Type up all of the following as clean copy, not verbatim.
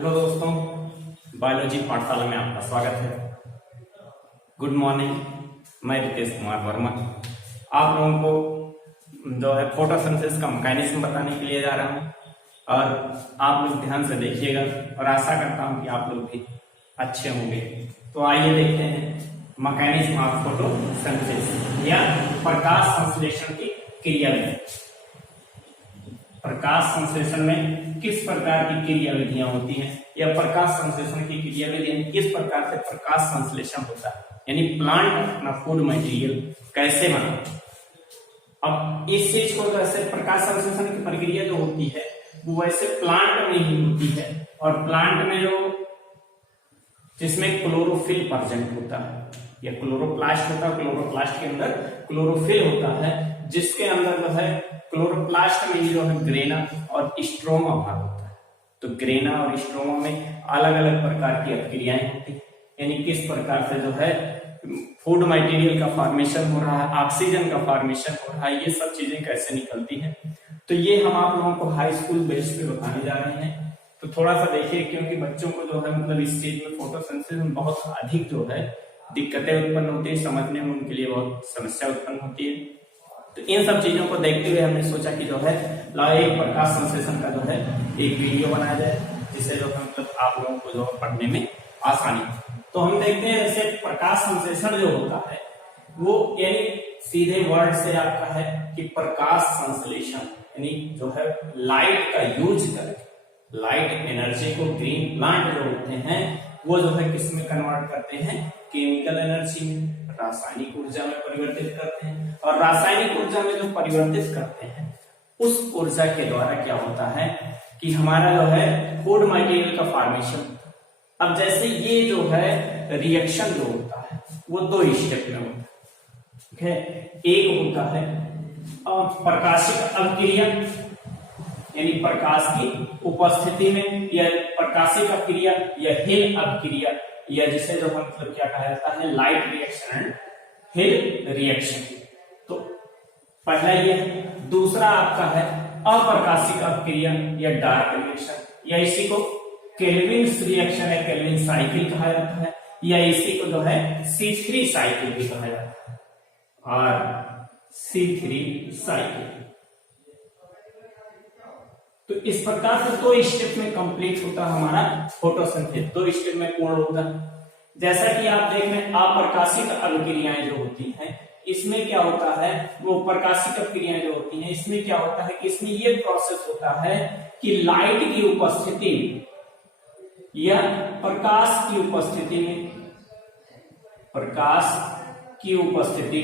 Hello दोस्तों, biology पाठशाला में आपका स्वागत है। गुड मॉर्निंग, मैं रितेश कुमार वर्मा आप लोगों को जो है फोटोसिंथेसिस का मैकेनिज्म बताने के लिए जा रहा हूँ और आप लोग ध्यान से देखिएगा और आशा करता हूँ कि आप लोग भी अच्छे होंगे। तो आइए देखते हैं मैकेनिज्म ऑफ फोटोसिंथेसिस या प्रकाश संश्लेषण की क्रिया विधि। प्रकाश संश्लेषण में किस प्रकार की क्रिया विधियां होती हैं या प्रकाश संश्लेषण की क्रिया विधि किस प्रकार से प्रकाश संश्लेषण होता है, यानी प्लांट अपना फूड मटेरियल कैसे बनाता। अब इस चीज को जैसे प्रकाश संश्लेषण की प्रक्रिया जो होती है वो वैसे प्लांट में ही होती है और प्लांट में जो जिसमें क्लोरोफिल प्रेजेंट होता है या क्लोरोप्लास्ट होता है, क्लोरोप्लास्ट के अंदर क्लोरोफिल होता है जिसके अंदर जो है क्लोरोप्लास्ट में जो है ग्रेना और स्ट्रोमा भाग होता है। तो ग्रेना और स्ट्रोमा में अलग अलग प्रकार की अपक्रियाएं होती है, यानी किस प्रकार से जो है फूड मटेरियल का फॉर्मेशन हो रहा है, ऑक्सीजन का फॉर्मेशन हो रहा है, ये सब चीजें कैसे निकलती हैं। तो ये हम आप लोगों को हाई स्कूल बेस पे बताने जा रहे हैं। तो थोड़ा सा देखिए, क्योंकि बच्चों को जो है मतलब इस चीज में फोटोसिंथेसिस में बहुत अधिक जो है दिक्कतें उत्पन्न होती है, समझने में उनके लिए बहुत समस्या उत्पन्न होती है। तो इन सब चीजों को देखते हुए हमने सोचा कि जो है एक प्रकाश संश्लेषण का जो है एक वीडियो बनाया जाए जिससे जो है मतलब आप लोगों को जो पढ़ने में आसानी। तो हम देखते हैं जैसे प्रकाश संश्लेषण जो होता है वो यानी सीधे वर्ड से आपका है कि प्रकाश संश्लेषण यानी जो है लाइट का यूज करके लाइट एनर्जी को ग्रीन प्लांट जो होते हैं वो जो है किस में कन्वर्ट करते हैं, केमिकल एनर्जी में, रासायनिक ऊर्जा में परिवर्तित करते हैं। और रासायनिक ऊर्जा में जो परिवर्तित करते हैं उस ऊर्जा के द्वारा क्या होता है कि हमारा जो है फूड मटेरियल का फॉर्मेशन। अब जैसे ये जो है रिएक्शन जो होता है वो दो स्टेप में होता है, ठीक है। एक होता है प्रकाशिक अपक्रिया यानी प्रकाश की उपस्थिति में, या प्रकाशिक अपक्रिया या हिल अपक्रिया, या जिसे जो मतलब क्या कहा जाता है light reaction and hill reaction. तो पहला ये है। दूसरा आपका है अप्रकाशिक अपक्रिया या डार्क रिएक्शन, या इसी को केल्विन रिएक्शन या केल्विन साइकिल कहा जाता है, या इसी को जो है C3 साइकिल भी कहा जाता है और C3 साइकिल। तो इस प्रकार से दो स्टेप में कंप्लीट होता है हमारा फोटोसिंथेसिस, दो स्टेप में पूर्ण होता है। जैसा कि आप देख रहे हैं अप्रकाशिक अपक्रियाएं जो होती हैं इसमें क्या होता है, वो प्रकाशिक अपक्रियाएं जो होती हैं इसमें क्या होता है कि इसमें ये प्रोसेस होता है कि लाइट की उपस्थिति में या प्रकाश की उपस्थिति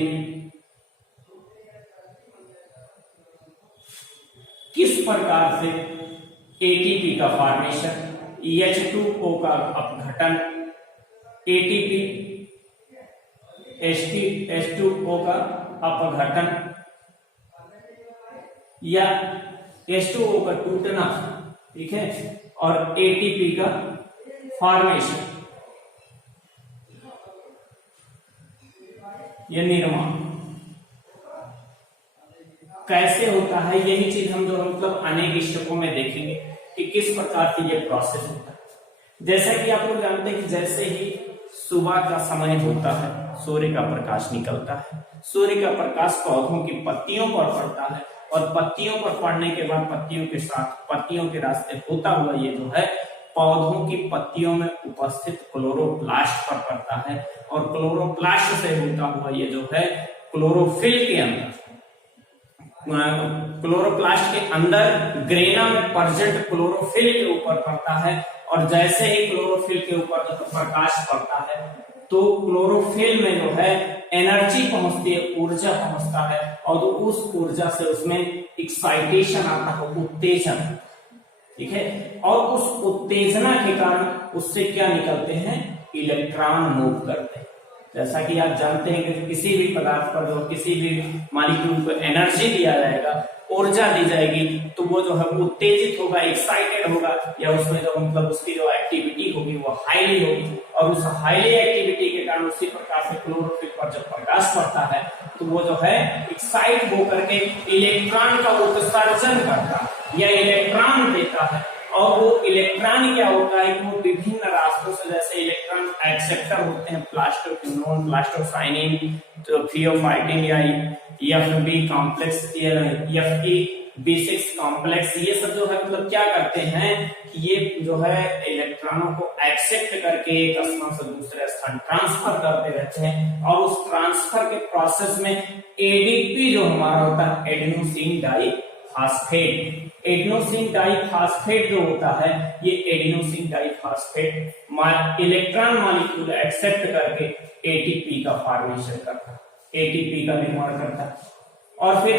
में किस प्रकार से एटीपी का फॉर्मेशन, H2O का अपघटन, एटीपी H2O का अपघटन या H2O का टूटना, ठीक है, और एटीपी का फॉर्मेशन या निर्माण कैसे होता है। यही चीज हम जो मतलब अनेक स्टेपों में देखेंगे कि किस प्रकार से ये प्रोसेस होता है। जैसा कि आप लोग जानते हैं कि जैसे ही सुबह का समय होता है सूर्य का प्रकाश निकलता है, सूर्य का प्रकाश पौधों की पत्तियों पर पड़ता है और पत्तियों पर पड़ने के बाद पत्तियों के साथ पत्तियों के रास्ते होता हुआ ये जो है पौधों की पत्तियों में उपस्थित क्लोरोप्लास्ट पर पड़ता है और क्लोरोप्लास्ट से होता हुआ ये जो है क्लोरोफिल के अंदर, क्लोरोप्लास्ट के अंदर ग्रेना में प्रेजेंट क्लोरोफिल के ऊपर पड़ता है और जैसे ही क्लोरोफिल के ऊपर जो प्रकाश पड़ता है तो क्लोरोफिल में जो है एनर्जी पहुंचती है, ऊर्जा पहुंचता है और तो उस ऊर्जा से उसमें एक्साइटेशन आता है, उत्तेजन, ठीक है। और उस उत्तेजना के कारण उससे क्या निकलते हैं, इलेक्ट्रॉन मूव करते हैं। जैसा कि आप जानते हैं कि किसी भी पदार्थ पर जो किसी भी मॉलिक्यूल को एनर्जी दिया जाएगा, ऊर्जा दी जाएगी, तो वो जो है उत्तेजित होगा, एक्साइटेड होगा, या उसमें जो मतलब उसकी जो एक्टिविटी होगी वो हाईली होगी और उस हाईली एक्टिविटी के कारण उसी प्रकार से क्लोरोफिल पर जब प्रकाश पड़ता है तो वो जो है एक्साइट होकर के इलेक्ट्रॉन का उत्सर्जन करता है या इलेक्ट्रॉन देता है और वो इलेक्ट्रॉन क्या होता है कि वो विभिन्न रास्तों से, जैसे इलेक्ट्रॉन एक्सेप्टर होते हैं, प्लास्टोक्विनोन, प्लास्टोसाइनिन, तो थियोफाइटिन या फिर बी कॉम्प्लेक्स, B6 कॉम्प्लेक्स, ये सब जो है मतलब क्या करते हैं कि ये जो है इलेक्ट्रॉनों को एक्सेप्ट करके एक स्थान से दूसरे स्थान ट्रांसफर करते रहते हैं, और उस ट्रांसफर के प्रोसेस में एडीपी जो हमारा होता है, एडेनोसिन डाइफॉस्फेट, एडेनोसिन डाइफॉस्फेट जो होता है, ये adenosine diphosphate electron molecule accept करके एटीपी का फॉर्मेशन करता है, एटीपी का निर्माण करता है। और फिर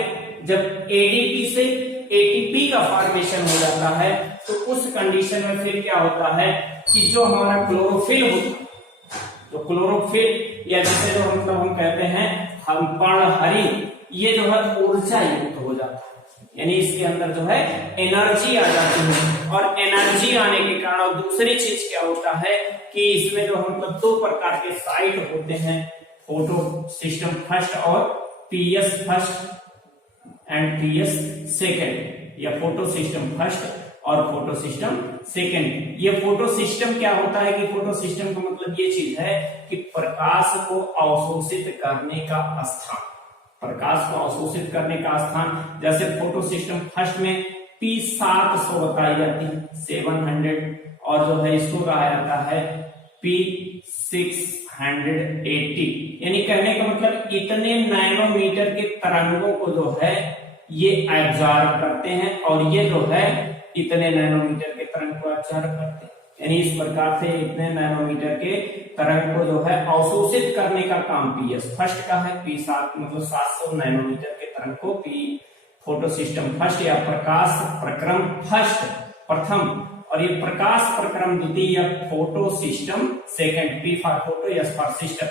जब एडीपी से एटीपी का फॉर्मेशन हो जाता है तो उस कंडीशन में फिर क्या होता है कि जो हमारा क्लोरोफिल होता है, जो क्लोरोफिल या जिसे जो मतलब हम कहते हैं हम पर्णहरित, ये जो है ऊर्जा युक्त हो जाता है, यानी इसके अंदर जो है एनर्जी आ जाती है। और एनर्जी आने के कारण और दूसरी चीज क्या होता है कि इसमें जो मतलब दो प्रकार के साइट होते हैं, फोटो सिस्टम फर्स्ट और PS first and PS second, या फोटो सिस्टम फर्स्ट और फोटो सिस्टम सेकेंड। ये फोटो सिस्टम क्या होता है कि फोटो सिस्टम का मतलब ये चीज है कि प्रकाश को अवशोषित करने का स्थान, प्रकाश को अवशोषित करने का स्थान। जैसे फोटो सिस्टम फर्स्ट में P700 बताई जाती है, 700, और जो है इसको कहा जाता है P680, यानी कहने का मतलब इतने नैनोमीटर के तरंगों को जो है ये एब्जॉर्ब करते हैं, और ये जो है इतने नैनोमीटर के तरंग को एब्जॉर्ब करते हैं, यानी इस प्रकार से इतने नैनोमीटर के तरंग को जो है अवशोषित करने का काम पीएस फर्स्ट का है। P7 मतलब 700 नैनोमीटर के तरंग को फोटो सिस्टम फर्स्ट या प्रकाश प्रक्रम फर्स्ट प्रथम, और ये प्रकाश प्रक्रम द्वितीय या photo system second, P for photo, S for system,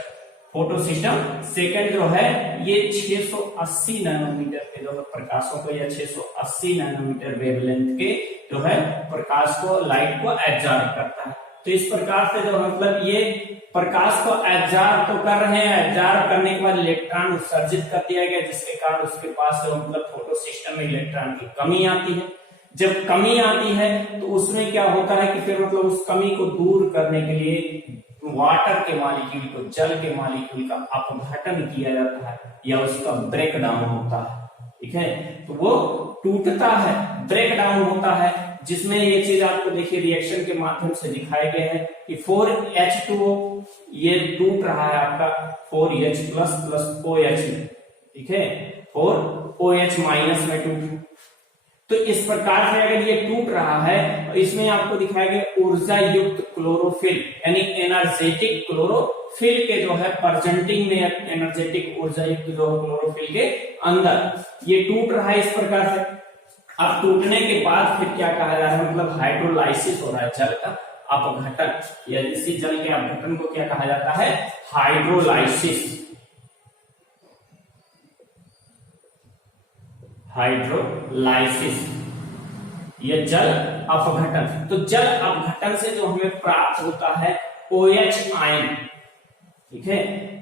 photo system second जो है ये 680 नैनोमीटर के जो है प्रकाशों को, या 680 नैनोमीटर वेवलेंथ के जो है प्रकाश को, लाइट को एब्जॉर्ब करता है। तो इस प्रकार से जो मतलब ये प्रकाश को एब्जॉर्ब तो कर रहे हैं, एब्जॉर्ब करने के बाद इलेक्ट्रॉन उत्सर्जित कर दिया गया, जिसके कारण उसके पास जो मतलब फोटो सिस्टम में इलेक्ट्रॉन की कमी आती है। जब कमी आती है तो उसमें क्या होता है कि फिर मतलब उस कमी को दूर करने के लिए वाटर के मॉलिक्यूल को, जल के मॉलिक्यूल का अपघटन किया जाता है, या उसका ब्रेक डाउन होता है, ठीक है, तो वो टूटता है, ब्रेक डाउन होता है, जिसमें ये चीज आपको देखिए रिएक्शन के माध्यम से दिखाया गया है कि 4H2O ये टूट रहा है आपका 4H प्लस OH, ठीक है, 4OH माइनस में टूट। तो इस प्रकार से अगर ये टूट रहा है, इसमें आपको दिखाया गया ऊर्जा युक्त क्लोरोफिल, यानी एनर्जेटिक क्लोरोफिल के जो है प्रेजेंटिंग में एनर्जेटिक ऊर्जा युक्त जो क्लोरोफिल के अंदर ये टूट रहा है इस प्रकार से। अब टूटने के बाद फिर क्या कहा जा रहा है, मतलब हाइड्रोलाइसिस हो रहा है, जल का अपघटन, या इसी जल के अपघटन को क्या कहा जाता है, हाइड्रोलाइसिस, हाइड्रोलाइसिस, यह जल अपघटन। तो जल अपघटन से जो हमें प्राप्त होता है OH आयन, ठीक है,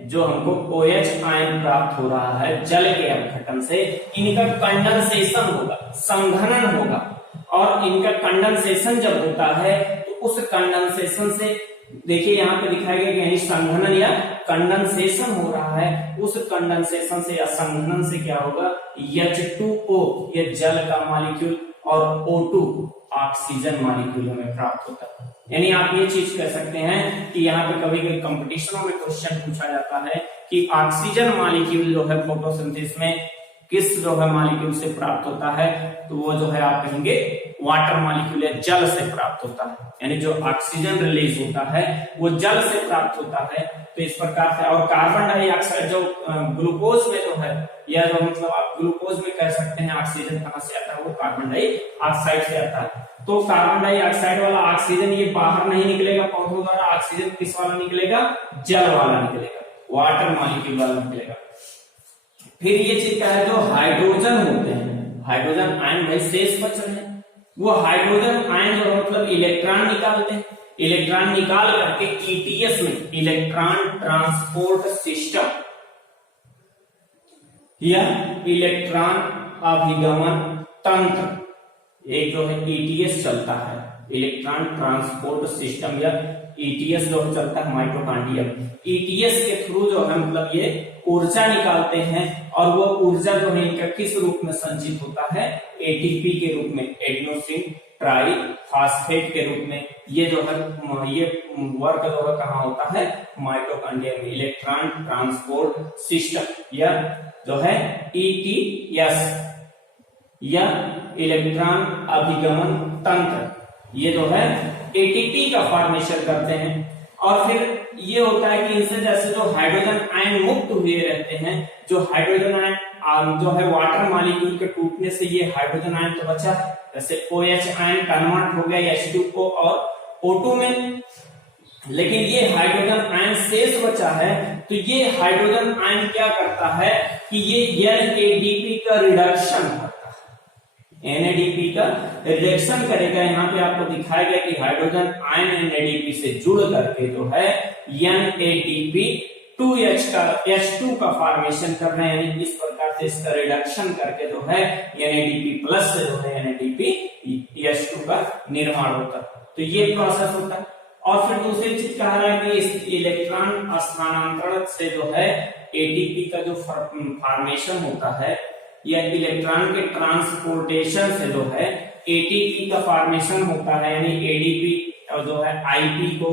जो हमको OH आयन प्राप्त हो रहा है जल के अपघटन से, इनका कंडेंसेशन होगा, संघनन होगा, और इनका कंडेंसेशन जब होता है तो उस कंडेंसेशन से देखिए यहाँ पे दिखाया गया कि यानी संघनन या कंडेंसेशन हो रहा है, उस कंडेंसेशन से या संघनन से क्या होगा, H2O ये जल का मॉलिक्यूल और O2 ऑक्सीजन मॉलिक्यूल हमें प्राप्त होता है। यानी आप ये चीज कह सकते हैं कि यहाँ पे कभी कभी कंपटीशनों में क्वेश्चन पूछा जाता है कि ऑक्सीजन मॉलिक्यूल जो है फोटोसिंथेसिस में किस जो है मॉलिक्यूल से प्राप्त होता है, तो वो जो है आप कहेंगे वाटर मॉलिक्यूल या जल से प्राप्त होता है, यानी जो ऑक्सीजन रिलीज होता है वो जल से प्राप्त होता है। तो इस प्रकार से, और कार्बन डाइऑक्साइड जो ग्लूकोज में जो है, या जो मतलब आप ग्लूकोज में कह सकते हैं ऑक्सीजन कहां से आता है, वो कार्बन डाइऑक्साइड से आता है। तो कार्बन डाइऑक्साइड वाला ऑक्सीजन ये बाहर नहीं निकलेगा पौधों द्वारा, ऑक्सीजन किस वाला निकलेगा, जल वाला निकलेगा, वाटर मॉलिक्यूल वाला निकलेगा। फिर ये चीज क्या है, जो हाइड्रोजन होते हैं, हाइड्रोजन आयन भाई शेष बच रहे हैं, वो हाइड्रोजन आयन जो मतलब इलेक्ट्रॉन निकालते हैं, इलेक्ट्रॉन निकाल करके ETS में, इलेक्ट्रॉन ट्रांसपोर्ट सिस्टम या इलेक्ट्रॉन अभिगमन तंत्र, एक जो है ETS चलता है, इलेक्ट्रॉन ट्रांसपोर्ट सिस्टम या ईटीएस जो चलता है माइटोकॉन्ड्रिया। ईटीएस के थ्रू जो है मतलब ये ऊर्जा निकालते हैं और वो ऊर्जा जो है इनका किस रूप में संचित होता है, एटीपी के रूप में, एडेनोसिन ट्राई फास्फेट के रूप में। ये जो है ये वर्क जो है कहाँ होता है, माइटोकॉन्ड्रिया में, इलेक्ट्रॉन ट्रांसपोर्ट सिस्टम या जो है ईटीएस या इलेक्ट्रॉन अभिगमन तंत्र, ये जो है एटीपी का फॉर्मेशन करते हैं। और फिर ये होता है कि इनसे जैसे जो हाइड्रोजन आयन मुक्त हुए रहते हैं, जो हाइड्रोजन आयन जो है वाटर मॉलिक्यूल के टूटने से ये हाइड्रोजन आयन तो बचा, जैसे OH आयन कन्वर्ट हो गया H2O और O2 में, लेकिन ये हाइड्रोजन आयन शेष बचा है। तो ये हाइड्रोजन आयन क्या करता है कि ये NADP का रिडक्शन करता है, NADP का रिडक्शन करेगा। यहाँ पे आपको दिखाया गया कि हाइड्रोजन आयन NADP से जुड़ करके जो है NADP2H का H2 का फॉर्मेशन कर रहे हैं, यानी इस प्रकार से इसका रिडक्शन करके जो है NADP+ से जो है NADPH2 का निर्माण होता है। तो ये प्रोसेस होता है। और फिर दूसरी चीज कहा रहा है कि इस इलेक्ट्रॉन स्थानांतरण से जो है ATP का जो फॉर्मेशन होता है या इलेक्ट्रॉन के ट्रांसपोर्टेशन से जो है एटीपी का फॉर्मेशन होता है, यानी एडीपी और जो है आईपी को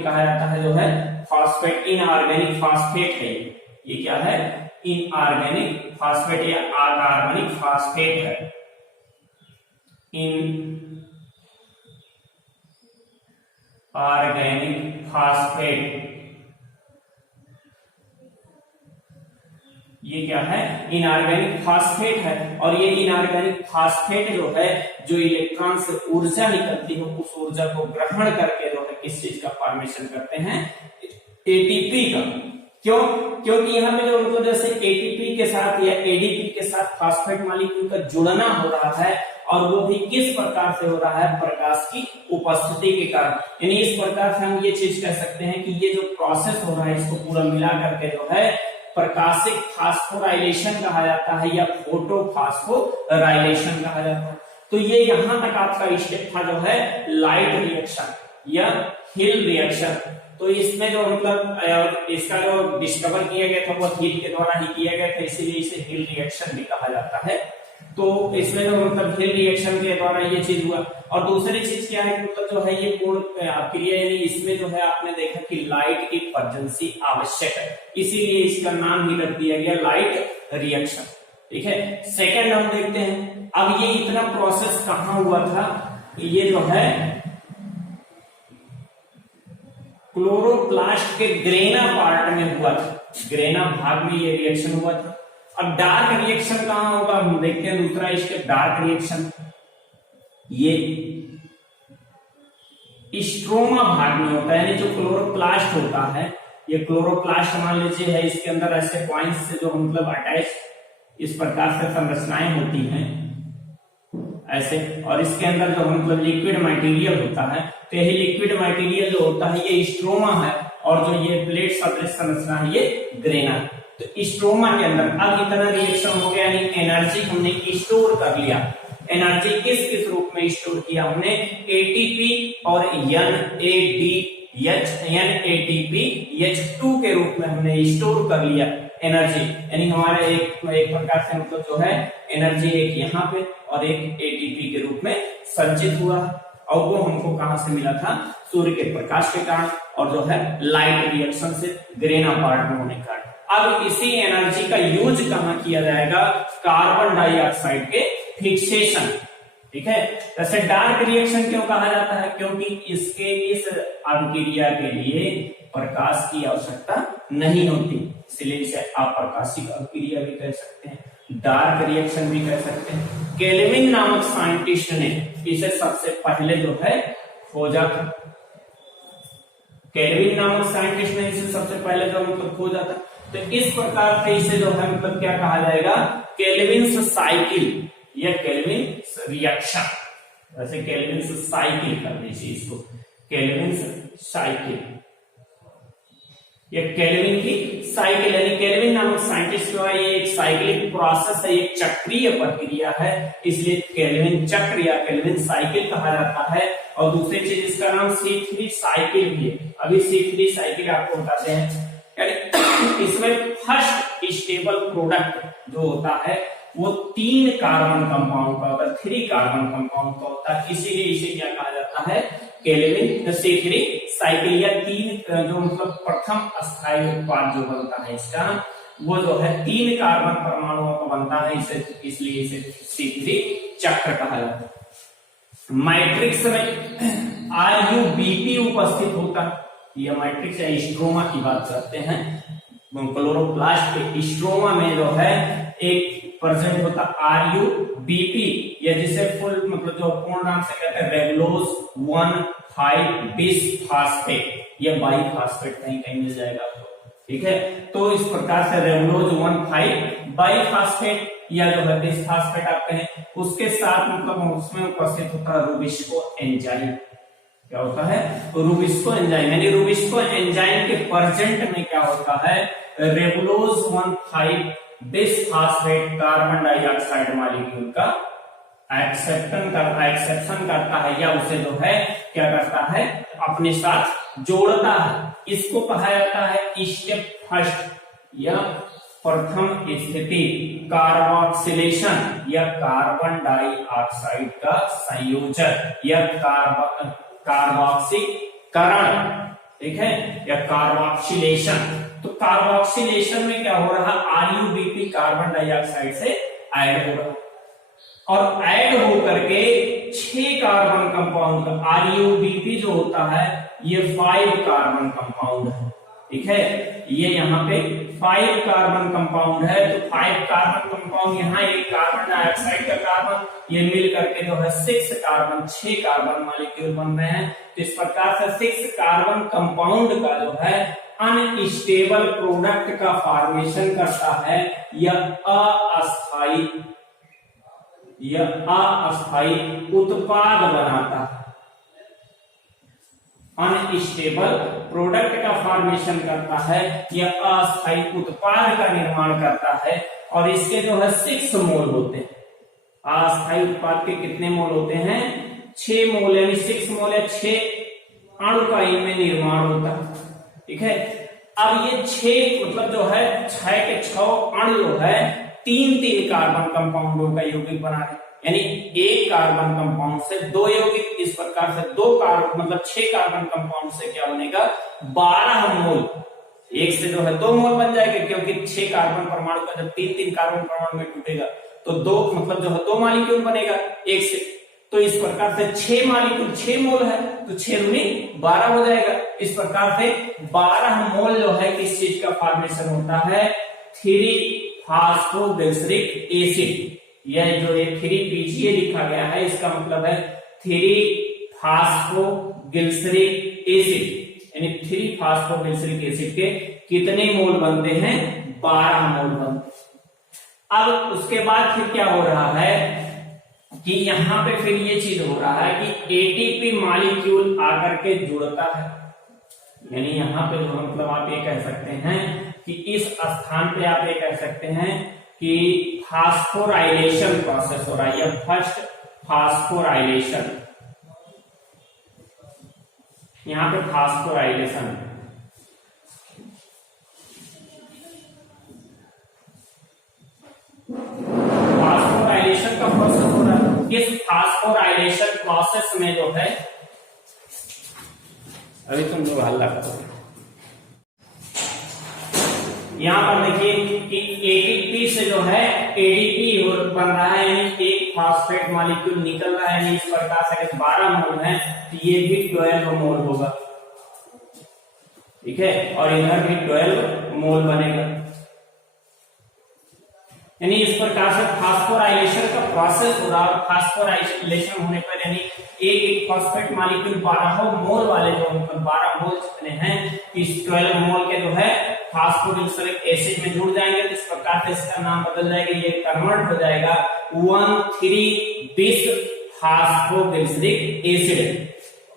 कहा जाता है जो है फॉस्फेट, इनऑर्गेनिक फॉस्फेट है। ये क्या है, इनऑर्गेनिक फॉस्फेट या अकार्बनिक फॉस्फेट है। इनऑर्गेनिक फॉस्फेट, ये क्या है, इनऑर्गेनिक फॉस्फेट है। और ये इनऑर्गेनिक फॉस्फेट जो है, जो इलेक्ट्रॉन से ऊर्जा निकलती है उस ऊर्जा को ग्रहण करके जो है किस चीज का फॉर्मेशन करते हैं, एटीपी का। क्यों? क्योंकि यहाँ पे जो उनको जैसे एटीपी के साथ या एडीपी के साथ फॉस्फेट मॉलिक्यूल का जुड़ना हो रहा है, और वो भी किस प्रकार से हो रहा है, प्रकाश की उपस्थिति के कारण। यानी इस प्रकार से हम ये चीज कह सकते हैं कि ये जो प्रोसेस हो रहा है इसको पूरा मिला करके जो है प्रकाशिक फास्फोराइलेशन कहा जाता है या फोटो फास्फोराइलेशन कहा जाता है। तो ये यहां तक आपका स्टेप था जो है लाइट रिएक्शन या हिल रिएक्शन। तो इसमें जो मतलब इसका जो डिस्कवर किया गया था वो हीट के द्वारा ही किया गया था, इसीलिए इसे हिल रिएक्शन भी कहा जाता है। तो इसमें जो मतलब हिल रिएक्शन के द्वारा ये चीज हुआ। और दूसरी चीज क्या है, मतलब जो है ये पूर्ण क्रिया, यानी इसमें जो है आपने देखा कि लाइट की प्रेजेंसी आवश्यक है, इसीलिए इसका नाम ही रख दिया गया लाइट रिएक्शन। ठीक है, सेकंड हम देखते हैं। अब ये इतना प्रोसेस कहां हुआ था, ये जो है क्लोरोप्लास्ट के ग्रेना पार्ट में हुआ था, ग्रेना भाग में ये रिएक्शन हुआ था। अब डार्क रिएक्शन कहां होगा, हम देखते हैं दूसरा स्टेप, डार्क रिएक्शन। ये स्ट्रोमा भाग में होता है, यानी जो क्लोरोप्लास्ट होता है, ये क्लोरोप्लास्ट मान लीजिए है, इसके अंदर ऐसे पॉइंट्स से जो मतलब अटैच इस प्रकार से संरचनाएं होती हैं ऐसे, और इसके अंदर जो मतलब लिक्विड मटेरियल होता है। तो यही लिक्विड मटेरियल जो होता है ये स्ट्रोमा है, और जो ये प्लेट सदृश संरचना है ये ग्रेना है। तो स्ट्रोमा के अंदर अब इतना रिएक्शन हो गया, यानी एनर्जी हमने स्टोर कर लिया। एनर्जी किस किस रूप में स्टोर किया हमने, एटीपी और NADPH2 के रूप में हमने स्टोर कर लिया एनर्जी। यानी हमारा एक प्रकार से मतलब जो है एनर्जी एक यहाँ पे और एक एटीपी के रूप में संचित हुआ, और वो हमको कहां से मिला था, सूर्य के प्रकाश के कारण, और जो है लाइट रिएक्शन से ग्रेना पार्ट में होने के कारण। अब इसी एनर्जी का यूज कहां किया जाएगा, कार्बन डाइऑक्साइड के फिक्सेशन। ठीक है, जैसे डार्क रिएक्शन क्यों कहा जाता है, क्योंकि इसके इस अभिक्रिया के लिए प्रकाश की आवश्यकता नहीं होती, इसलिए इसे अप्रकाशिक अभिक्रिया भी कह सकते हैं, डार्क रिएक्शन भी कह सकते हैं। केल्विन नामक साइंटिस्ट ने इसे सबसे पहले जो है खोजा था, केल्विन नामक साइंटिस्ट ने इसे सबसे पहले जो मतलब खोजा था। तो इस प्रकार से इसे जो है मतलब क्या कहा जाएगा, केल्विन्स साइकिल या केल्विन्स रिएक्शन। वैसे केल्विन्स साइकिल कर दीजिए इसको, केल्विन्स साइकिल या केल्विन की साइकिल यानी केल्विन नामक साइंटिस्ट जो है ये एक साइक्लिक प्रोसेस है, एक चक्रीय प्रक्रिया है, इसलिए केल्विन चक्र या केल्विन साइकिल कहा जाता है। और दूसरी चीज इसका नाम C3 साइकिल भी है। अभी C3 साइकिल आपको बताते हैं। इसमें फर्स्ट स्टेबल प्रोडक्ट जो होता है वो 3 कार्बन कंपाउंड का होता है, 3 कार्बन कंपाउंड का होता है, इसीलिए इसे क्या कहा जाता है, केल्विन C3 साइकिल या 3 जो मतलब प्रथम अस्थायी उत्पाद जो बनता है इसका वो जो है 3 कार्बन परमाणुओं का बनता है, इसे इसलिए इसे C3 चक्र कहा जाता है। मैट्रिक्स में RuBp उपस्थित होता है, यह मैट्रिक्स या स्ट्रोमा की बात करते हैं। क्लोरोप्लास्ट के स्ट्रोमा में जो है एक प्रेजेंट होता RuBp, या जिसे फुल मतलब जो पूर्ण नाम से कहते हैं रेगुलोज 1,5-बिसफास्फेट, यह बाइफास्फेट कहीं कहीं मिल जाएगा आपको, ठीक है। तो इस प्रकार से रेगुलोज 1,5-बाइफास्फेट या जो है बिसफास्फेट आप कहें, उसके साथ मतलब उसमें उपस्थित होता है रूबिस्को एंजाइम। क्या होता है, रूबिस्को एंजाइम, यानी रूबिस्को एंजाइम के प्रेजेंट में क्या होता है, रेगुलोज 1,5-बिसफास्फेट कार्बन डाइऑक्साइड मॉलिक्यूल का एक्सेप्शन करता है, या उसे जो है क्या करता है, अपने साथ जोड़ता है। इसको कहा जाता है स्टेप फर्स्ट या प्रथम स्थिति कार्बोक्सिलेशन या कार्बन डाइऑक्साइड का संयोजन या कार्बोक्सीकरण, ठीक है, या कार्बोक्सिलेशन। तो कार्बोक्सिलेशन में क्या हो रहा है, RuBp कार्बन डाइऑक्साइड से ऐड हो रहा है और ऐड होकर के 6 कार्बन कंपाउंड का RuBp जो होता है ये 5 कार्बन कंपाउंड है, ठीक है, ये यहाँ पे 5 कार्बन कंपाउंड है। तो 5 कार्बन कंपाउंड यहाँ एक कार्बन डाइऑक्साइड का कार्बन, ये मिल करके जो है 6 कार्बन 6 कार्बन मॉलिक्यूल बन रहे हैं। तो इस प्रकार से 6 कार्बन कंपाउंड का जो है अनस्टेबल प्रोडक्ट का फॉर्मेशन करता है, यह अस्थायी उत्पाद बनाता है, अनस्टेबल प्रोडक्ट का फॉर्मेशन करता है, यह अस्थायी उत्पाद का निर्माण करता है। और इसके जो है 6 मोल होते हैं। अस्थायी उत्पाद के कितने मोल होते हैं, 6 मोल, यानी 6 मोल या 6 अणु का इनमें निर्माण होता है, ठीक है। अब ये 6 मतलब जो है 6 के 6 अणु जो है 3-3 कार्बन कंपाउंडों का यौगिक बना रहे, यानी एक कार्बन कंपाउंड से 2 यौगिक, इस प्रकार से 2 कार्बन मतलब 6 कार्बन कंपाउंड से क्या बनेगा, 12 मोल। एक से जो है 2 मोल बन जाएगा, क्योंकि 6 कार्बन परमाणु का जब 3-3 कार्बन परमाणु में टूटेगा तो 2 मतलब जो है 2 मॉलिक्यूल बनेगा एक से। तो इस प्रकार से 6 मॉलिक्यूल 6 मोल है, तो 6 दूनी 12 हो जाएगा। इस प्रकार से 12 मोल जो है किस चीज का फॉर्मेशन होता है, 3-फॉस्फोग्लिसरिक एसिड। यह जो 3PGA लिखा गया है इसका मतलब है 3-फॉस्फोग्लिसरिक एसिड, यानी 3-फॉस्फोग्लिसरिक एसिड के कितने मोल बनते हैं, 12 मोल बनते हैं। अब उसके बाद फिर क्या हो रहा है कि यहाँ पे फिर ये चीज हो रहा है कि ATP मॉलिक्यूल आकर के जुड़ता है, यानी यहाँ पे जो मतलब आप ये कह सकते हैं कि इस स्थान पे आप ये कह सकते हैं कि फास्फोराइलेशन प्रोसेस हो रहा है, या फर्स्ट फास्फोराइलेशन, यहाँ पे फास्फोराइलेशन का प्रोसेस हो रहा है। इस फास्फोराइलेशन प्रोसेस में जो है, अभी तुम लोग हल्ला करो, यहां पर देखिए कि ATP से जो है ADP बन रहा है, यानी एक फॉस्फेट मॉलिक्यूल निकल रहा है। इस प्रकार से 12 मोल है तो ये भी 12 मोल होगा, ठीक है, और इधर भी 12 मोल बनेगा। यानी इस प्रकार से फास्फोराइलेशन का प्रोसेस हो रहा है। फास्फोराइलेशन होने पर यानी एक फॉस्फेट मॉलिक्यूल 12 मोल वाले जो 12 मोल जितने हैं, इस 12 मोल के जो है फास्फोग्लिसरिक एसिड में जुड़ जाएंगे। तो इस प्रकार से इसका नाम बदल जाएगा, ये कन्वर्ट हो जाएगा 1,3-बिसफॉस्फोग्लिसरिक एसिड,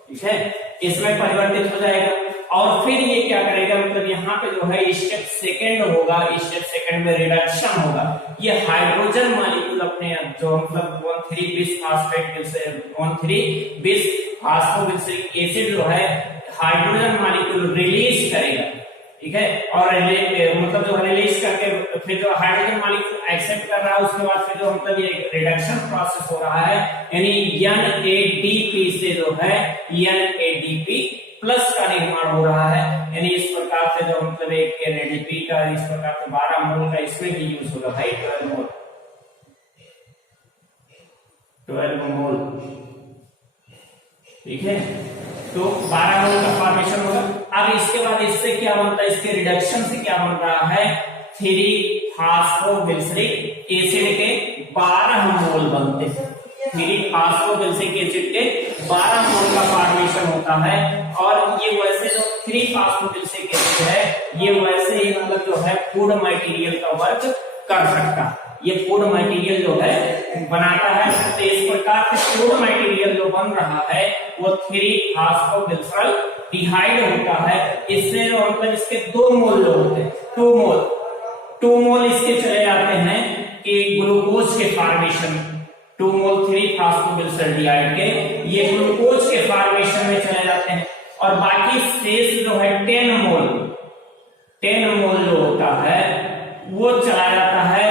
ठीक है, इसमें परिवर्तित हो जाएगा। और फिर ये क्या करेगा, मतलब यहाँ पे जो है स्टेप सेकंड होगा, स्टेप सेकंड में रिडक्शन होगा। ये हाइड्रोजन मॉलिक्यूल अपने जो मतलब 1,3-bis फास्फोबिल्सरिक एसिड जो है हाइड्रोजन मॉलिक्यूल रिलीज करेगा, ठीक है। और मतलब जो रिलीज करके फिर जो हाइड्रोजन मॉलिक्यूल एक्सेप्ट कर रहा है, उसके बाद फिर जो मतलब ये रिडक्शन प्रोसेस हो रहा है, यानी NADP से जो है NADP प्लस का निर्माण हो रहा है। यानी इस प्रकार से जो मतलब एक NADP का इस प्रकार से 12 मोल का इसमें भी यूज होगा भाई, 12 मोल, ठीक है। तो 12 मोल का फॉर्मेशन होगा। अब इसके बाद इससे क्या बनता है, इसके रिडक्शन से क्या बन रहा है, 3-फॉस्फोबिल्सरिक एसिड के 12 मोल बनते हैं। 3-फॉस्फोबिल्सरिक एसिड के 12 मोल का फॉर्मेशन होता है। और ये वैसे जो 3-फॉस्फोबिल्सरिक एसिड है, ये वैसे ही मतलब जो है फूड मटेरियल का वर्क कर सकता है। ये फूड मटेरियल जो है बनाता है। तो इस प्रकार से फूड मटेरियल जो बन रहा है वो 3-फॉस्फोबिल्सल्डिहाइड होता है। इससे जो मतलब इसके 2 मोल जो होते हैं, 2 मोल इसके चले जाते हैं कि ग्लूकोज के फॉर्मेशन, 2 मोल 3-फॉस्फोबिल्सल्डिहाइड के ये ग्लूकोज के फॉर्मेशन में चले जाते हैं। और बाकी शेष जो है 10 मोल जो होता है वो चला जाता है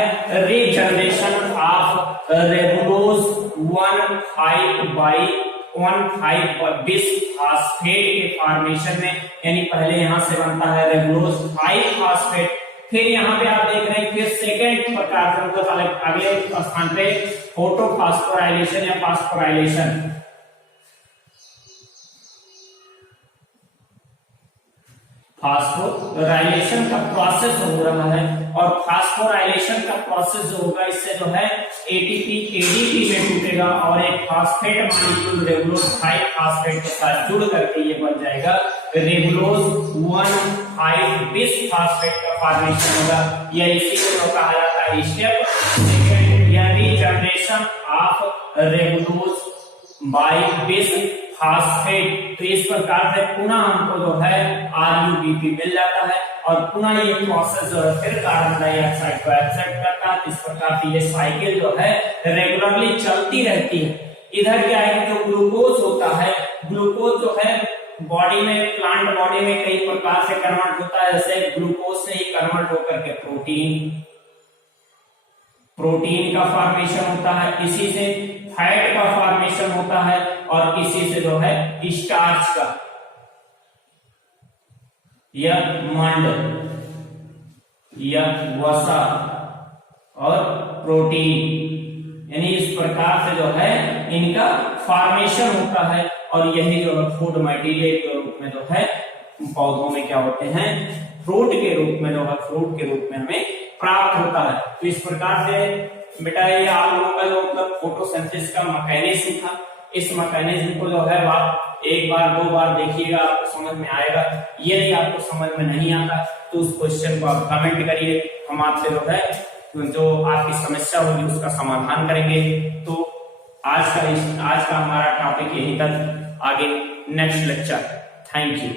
रीजनरेशन ऑफ रेबुलोज 1,5-bis फास्फेट के फॉर्मेशन में। यानी पहले यहां से बनता है रेबुलोज 5 फास्फेट, फिर यहाँ पे आप देख रहे हैं फिर सेकेंड प्रकार से मतलब अगले स्थान पे फोटोफॉस्फोराइलेशन या फास्फोराइलेशन, फास्फोराइलेशन का प्रोसेस हो रहा है। और फास्फोराइलेशन का प्रोसेस जो होगा, इससे जो है एटीपी ADP में टूटेगा और एक फास्फेट मॉलिक्यूल रेबुलोज 5 फास्फेट के साथ जुड़ करके ये बन जाएगा रेबुलोज 1,5-bis फास्फेट का फॉर्मेशन होगा। या इसी को कहा जाता है स्टेप सेकंड या regeneration of ribulose by bis phosphate. तो इस प्रकार से पुनः हमको जो है RUBP मिल जाता है और पुनः ये प्रोसेस जो है फिर कार्बन डाइऑक्साइड को एक्सेप्ट करता है। इस प्रकार की ये साइकिल जो है रेगुलरली चलती रहती है। इधर क्या है, जो ग्लूकोज होता है, ग्लूकोज जो है बॉडी में, प्लांट बॉडी में कई प्रकार से कन्वर्ट होता है। जैसे ग्लूकोज से ही कन्वर्ट होकर के प्रोटीन का फॉर्मेशन होता है, इसी से फैट का फॉर्मेशन होता है और इसी से जो है स्टार्च का या मंड या वसा और प्रोटीन, यानी इस प्रकार से जो है इनका फॉर्मेशन होता है। और यही जो है फूड मटेरियल के रूप में जो है पौधों में क्या होते हैं, फ्रूट के रूप में जो है फ्रूट के रूप में हमें प्राप्त होता है। तो इस प्रकार से बेटा ये आप लोगों का जो मतलब फोटोसिंथेसिस का मैकेनिज्म था, इस मैकेनिज्म को जो है आप 1 बार 2 बार देखिएगा, आपको समझ में आएगा। यदि आपको समझ में नहीं आता तो उस क्वेश्चन को आप कमेंट करिए, हम आपसे जो है जो आपकी समस्या होगी उसका समाधान करेंगे। तो आज का हमारा टॉपिक यहीं तक, आगे नेक्स्ट लेक्चर। Thank you.